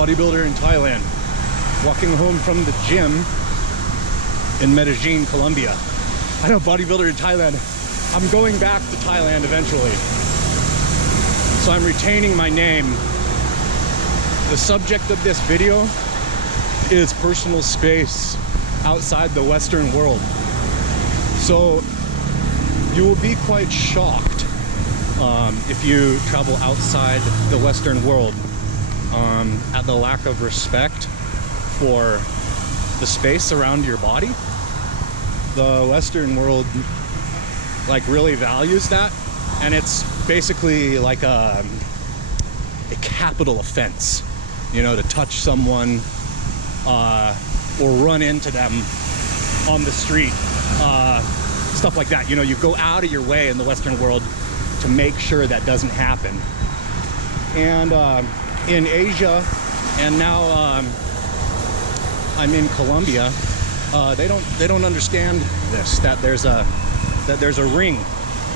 bodybuilder in Thailand, walking home from the gym in Medellin, Colombia. I know, bodybuilder in Thailand. I'm going back to Thailand eventually, so I'm retaining my name. The subject of this video is personal space outside the Western world. So you will be quite shocked if you travel outside the Western world at the lack of respect for the space around your body. The Western world like really values that, and it's basically like a capital offense, you know, to touch someone or run into them on the street, stuff like that. You know, you go out of your way in the Western world to make sure that doesn't happen. And in Asia, and now I'm in Colombia, they don't understand this, that there's a ring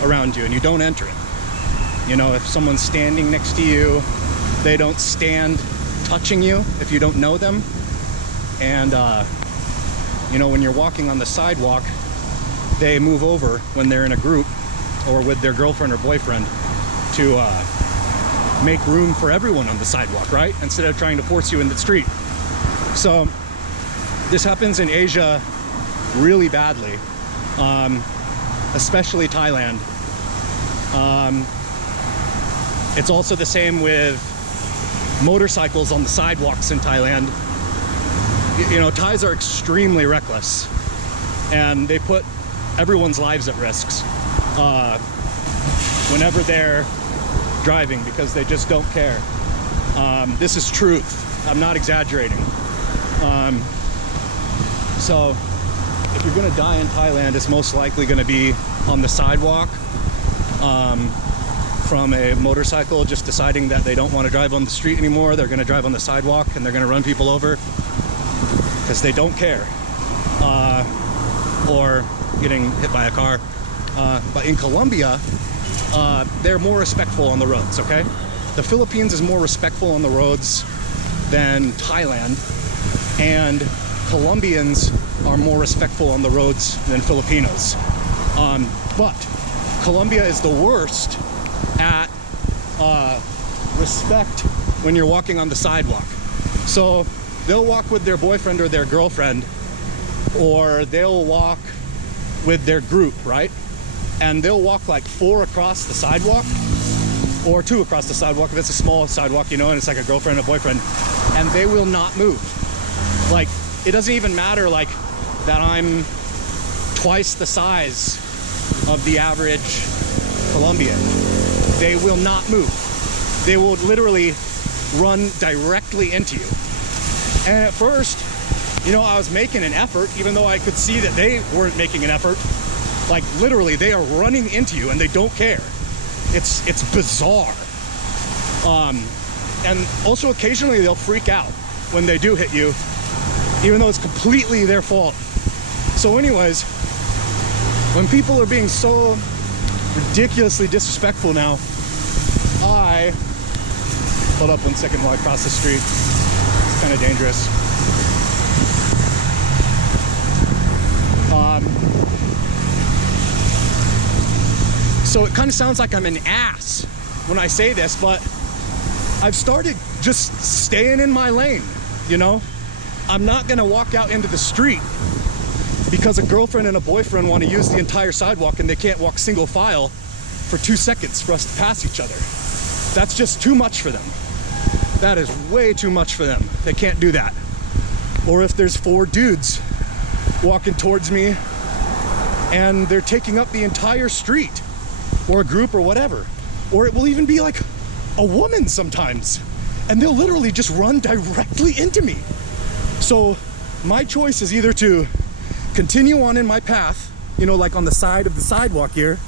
around you and you don't enter it. You know, if someone's standing next to you, they don't stand touching you if you don't know them. And you know, when you're walking on the sidewalk, they move over when they're in a group or with their girlfriend or boyfriend to make room for everyone on the sidewalk, right? Instead of trying to force you in the street. So this happens in Asia really badly, especially Thailand. It's also the same with motorcycles on the sidewalks in Thailand. You know, Thais are extremely reckless, and they put everyone's lives at risk whenever they're driving, because they just don't care. This is truth. I'm not exaggerating. So if you're gonna die in Thailand, it's most likely gonna be on the sidewalk from a motorcycle just deciding that they don't want to drive on the street anymore. They're gonna drive on the sidewalk and they're gonna run people over because they don't care, or getting hit by a car. But in Colombia, they're more respectful on the roads, okay? The Philippines is more respectful on the roads than Thailand, and Colombians are more respectful on the roads than Filipinos. But Colombia is the worst at respect when you're walking on the sidewalk. So they'll walk with their boyfriend or their girlfriend, or they'll walk with their group, right? And they'll walk like 4 across the sidewalk, or 2 across the sidewalk if it's a small sidewalk, you know, and it's like a girlfriend and a boyfriend, and they will not move. Like, it doesn't even matter like that I'm twice the size of the average Colombian. They will not move. They will literally run directly into you. And at first, you know, I was making an effort, even though I could see that they weren't making an effort. Like, literally, they are running into you and they don't care. It's bizarre. And also occasionally they'll freak out when they do hit you, even though it's completely their fault. So anyways, when people are being so ridiculously disrespectful now, hold up 1 second while I cross the street. It's kind of dangerous. So it kind of sounds like I'm an ass when I say this, but I've started just staying in my lane, you know? I'm not gonna walk out into the street because a girlfriend and a boyfriend want to use the entire sidewalk and they can't walk single file for 2 seconds for us to pass each other. That's just too much for them. That is way too much for them. They can't do that. Or if there's 4 dudes walking towards me and they're taking up the entire street, or a group or whatever, or it will even be like a woman sometimes, and they'll literally just run directly into me. So my choice is either to continue on in my path, you know, like on the side of the sidewalk here,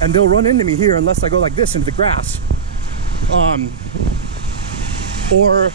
and they'll run into me here unless I go like this into the grass, or